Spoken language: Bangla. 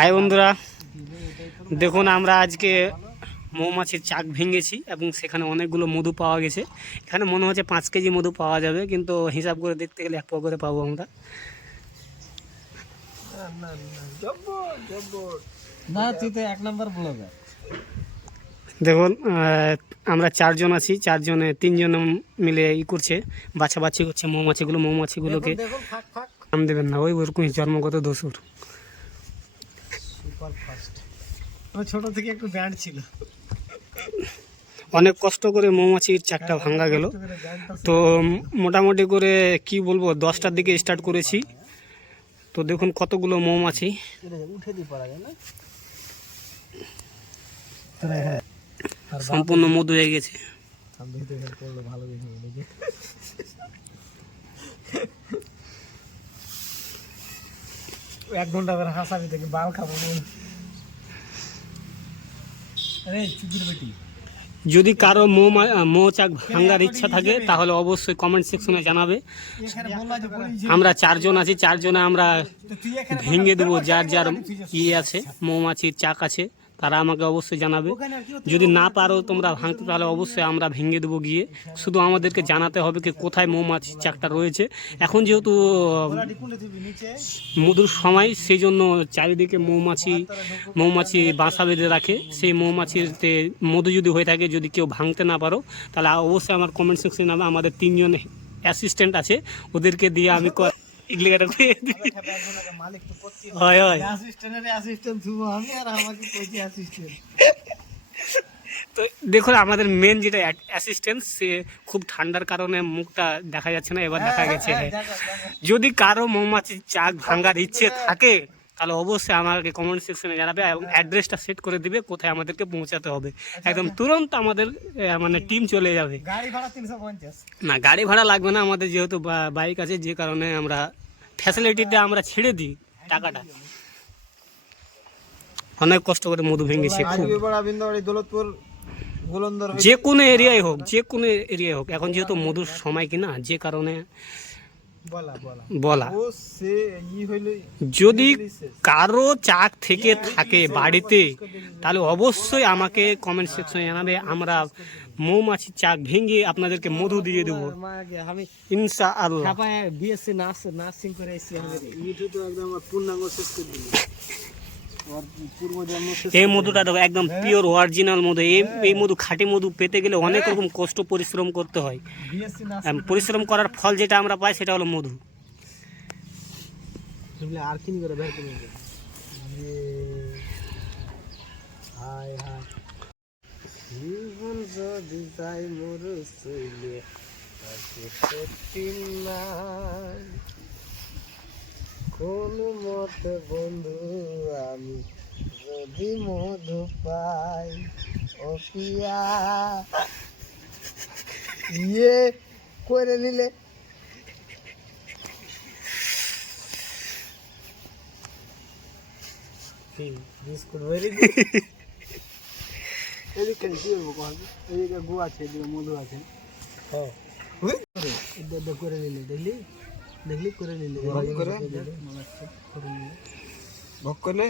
হাই বন্ধুরা দেখুন আমরা আজকে মৌমাছির চাক ভেঙেছি এবং সেখানে অনেকগুলো মধু পাওয়া গেছে। এখানে মনে হচ্ছে পাঁচ কেজি মধু পাওয়া যাবে কিন্তু হিসাব করে দেখতে গেলে এক পা করে পাবো আমরা। দেখুন আমরা চারজন আছি চারজনে তিনজন মিলে ই করছে বাছাবাছি করছে মৌমাছিগুলো মৌমাছিগুলোকে। নাম দেবেন না ওই ওরকমই জন্মগত দোষর। সুপার ফাস্ট আমার ছোট থেকে একটু ব্যান্ড ছিল। অনেক কষ্ট করে মৌমাছির চাকটা ভাঙা গেল। তো মোটামুটি করে কি বলব দশটার দিকে স্টার্ট করেছি। তো দেখুন কতগুলো মৌমাছি। না? সম্পূর্ণ মধু হয়ে গেছে। ভালো দেখে দেখে এক ঘণ্টা ধরে হাসাবি থেকে বাল খাব আরে চুপির বেটি। যদি কারও মৌমা মৌচাক ভাঙার ইচ্ছা থাকে তাহলে অবশ্যই কমেন্ট সেকশনে জানাবে। আমরা চারজন আছি চারজনে আমরা ভেঙে দেবো যার যার ইয়ে আছে মৌমাছির চাক আছে। তারা আমাকে অবশ্যই জানাবে? যদি না পারো তোমরা ভাঙতে, তাহলে অবশ্যই আমরা ভেঙে দেবো গিয়ে। শুধু আমাদেরকে জানাতে হবে কি কোথায় মৌমাছির চাকটা রয়েছে। এখন যেহেতু মধুর সময় সেই জন্য চারিদিকে মৌমাছি মৌমাছি বাসা বেঁধে রাখে। সেই মৌমাছিতে মধু যদি হয়ে থাকে, যদি কেউ ভাঙতে না পারো, তাহলে অবশ্যই আমার কমেন্ট সেকশনে আমাদের তিনজন অ্যাসিস্ট্যান্ট আছে। ওদেরকে দিয়ে আমি এগুলো একটা করে মালিক তো করছি হয় হয়। অ্যাসিস্ট্যান্টের অ্যাসিস্ট্যান্ট তুমি আমি আর আমাকে কইছি অ্যাসিস্ট্যান্ট তো দেখুন আমাদের মেন যেটা অ্যাসিস্ট্যান্ট সে খুব ঠান্ডার কারণে মুখটা দেখা যাচ্ছে না এবার দেখা গেছে। হ্যাঁ। যদি কারও মৌমাছির চাক ভাঙার ইচ্ছে থাকে তাহলে অবশ্যই আমাকে কমেন্ট সেকশনে জানাবে এবং অ্যাড্রেসটা সেট করে দিবে কোথায় আমাদেরকে পৌঁছাতে হবে। একদম তুরন্ত আমাদের মানে টিম চলে যাবে। গাড়ি ভাড়া তিনশো পঞ্চাশ। না গাড়ি ভাড়া লাগবে না আমাদের যেহেতু বাইক আছে যে কারণে আমরা ফ্যাসিলিটিটা আমরা ছেড়ে দিই টাকাটা। অনেক কষ্ট করে মধু ভেঙেছে দৌলতপুর যে কোনো এরিয়ায় হোক যে কোনো এরিয়ায় হোক এখন যেহেতু মধুর সময় কিনা যে কারণে বলা যদি কারও চাক থেকে থাকে বাড়িতে তাহলে অবশ্যই আমাকে কমেন্ট সেকশনে জানাবে আমরা মৌমাছির চাক ভেঙে আপনাদেরকে মধু দিয়ে দেবো ইনশা আল্লাহ বিএসসি নার্স নার্সিং করে এই মধুটা দেখো, একদম পিওর অরিজিনাল মধু। এই এই মধু খাঁটি মধু পেতে গেলে অনেক রকম কষ্ট পরিশ্রম করতে হয়। পরিশ্রম করার ফল যেটা আমরা পাই সেটা হলো মধু। ইয়ে কোন মতে বন্ধু আমি যদি মধু পাই ও পিয়া ইয়ে করে নিলে। বিস্কুট ভরে এদিকে কি করব কখন এদিকে গু আছে এদিকে মধু আছে। হ্যাঁ করে নিলে দেখলি? দেখলি করে নিলে। ভোগ করলে?